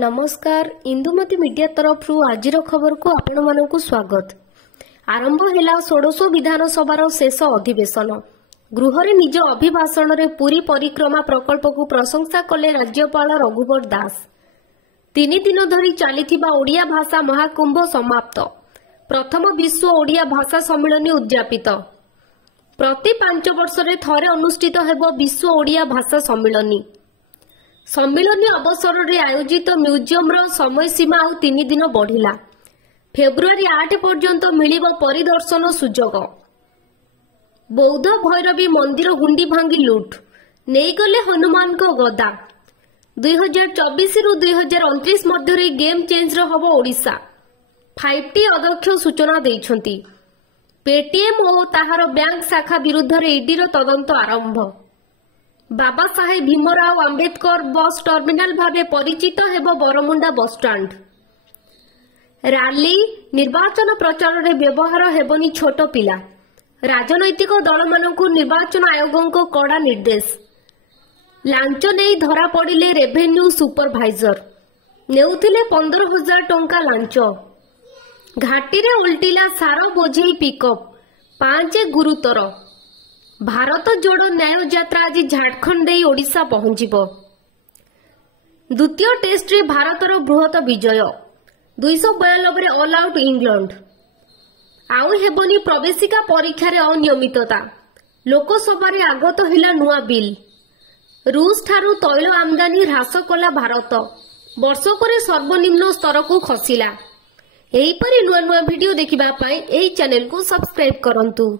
नमस्कार इंदुमती मीडिया तरफ आज खबर को आपण मानक स्वागत। आरंभ है 16 विधानसभा शेष अधिवेशन। गृह रे निज अभिभाषण रे पूरी परिक्रमा प्रकल्प को प्रशंसा कले राज्यपाल रघुवर दास। 3 दिन धरी चलीथिबा ओडिया भाषा महाकुंभ समाप्त। प्रथम विश्व ओडिया भाषा सम्मेलन उद्यापित। प्रति 5 वर्ष रे थरे अनुष्ठित हेबो विश्व ओडिया भाषा सम्मेलन। सम्मेलन अवसर में आयोजित म्यूजियम समय सीमा आउ 3 दिन बढ़िला। फेब्रुआरी 8 पर्यंत मिलिब परिदर्शन सुजोग। बौद्ध भैरवी मंदिर हुंडी भांगी लुट नहीं गले हनुमान को गदा। 2024 रु 2029 मध्य गेम चेंज हम ओडिशा। 5T अध्यक्ष सूचना देइछंती। पेटीएम और ताहार बैंक शाखा विरुद्ध ईडी तदंत आरंभ। बाबा साहेब भीमराव अंबेडकर बस टर्मिनाल भावे परिचित हेबो बरमुंडा बस स्टैंड। रैली निर्वाचन प्रचार रे व्यवहार हेबनी छोट पिला। राजनैतिक दल मानकु निर्वाचन आयोग को कड़ा निर्देश। लांच नहीं धरा पड़िले रेवेन्यू सुपरवाइजर। नेउथिले 15,000 टंका लांच। घाटी रे उल्टिला सार बोझेई पिकअप। 5 गुरुतर। भारत जोड़ो न्याय यात्रा आज झारखंड दे ओडिशा पहुंचीब। द्वितीय टेस्ट रे भारतर बृहत विजय। 292 ऑल आउट इंग्लैंड। आउ हेबनी प्रवेशिका परीक्षा रे अनियमितता। लोकसभा रे आगत हिला नुआ बिल। रूस ठारू तैल आमदानी ह्रास कला भारत। वर्षक रे सर्वनिम्न स्तर को खसिला। एही परि नुआ नुआ वीडियो देखिबा पई एही चैनल को सब्सक्राइब करंतु।